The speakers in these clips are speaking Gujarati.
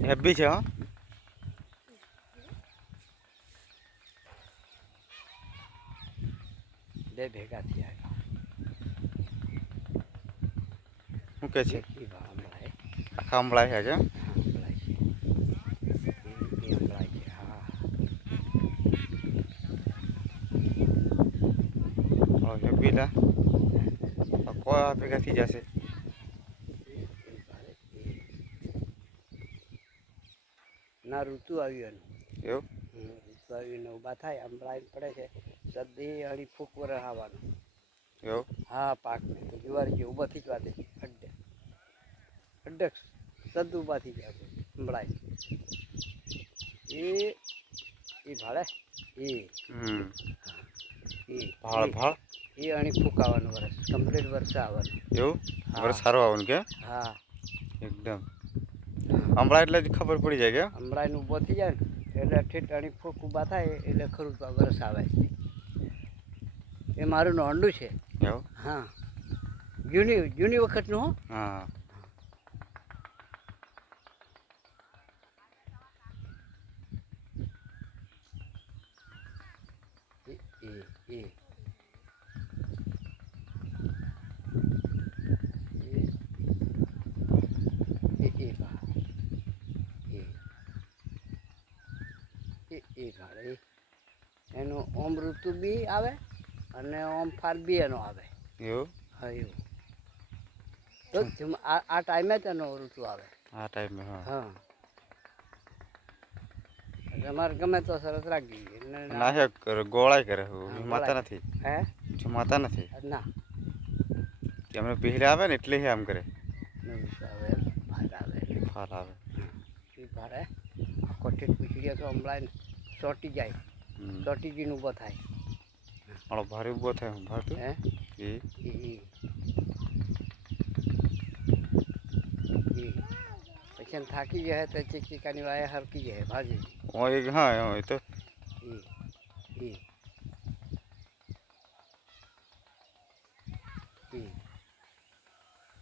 હેબી છે હો. બે ભેગા થયા શું કે છે? હમણાં ખાંભળાય છે. હમણાં છે એ હમણાં છે હા હેબીલા કોઈ ભેગા થઈ જશે. ના ઋતુ આવ્યું એવું એનું ઋતુ આવીને ઊભા થાય હમણાં પડે છે સદી અઢી ફૂક વરસ આવવાનું. એવું હા પાક નહીં તો જુવાર ગયો ઊભા થઈ જવા દે અડધે અડધે સદ ઊભા થઈ ગયા હમણાં એ ભાડે એ ભાળ ભાળ એ અણી ફૂંકાવાનું વરસ કમ્પ્લીટ વર્ષે આવવાનું. એવું હા વર્ષ સારું આવવાનું કે હા એકદમ હમણાં એટલે જ ખબર પડી જાય કે હમણાં એને ઊભો થઈ જાય ને એટલે ઠેઠ અણી ફૂંક ઊભા થાય એટલે ખરું વરસ આવે. એ મારું નોંડું છે. એવું હા જૂની જૂની વખતનું હો. હા એ એ એ એ ભાડે એનું ઓમ ઋતુ બી આવે અને ઓમ ફાર બી એનો આવે. એવું હા એવું તો આ ટાઈમે જ એનો ઋતુ આવે. આ ટાઈમે હા તમારે ગમે તો સરસ રાખી ના હે ગોળાઈ કરે માતા બોલાય નથી હે માતા નથી ના કે અમને પહેલા આવે ને એટલે આવે આવે ભાર આવે ફાલ આવે. ભારે કોઠી પૂછી તો હમણાં ચોટી જાય ચોટી જઈને ઊભો થાય. મારો ભારે ઊભો થાય હું ભાતું હે એ પછી થાકી જાય તો ચીકચીકાની વાય હરકી જાય ભાજી હા એ તો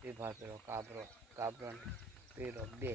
એ ભાગ કાબરો કાબરો પેલો બે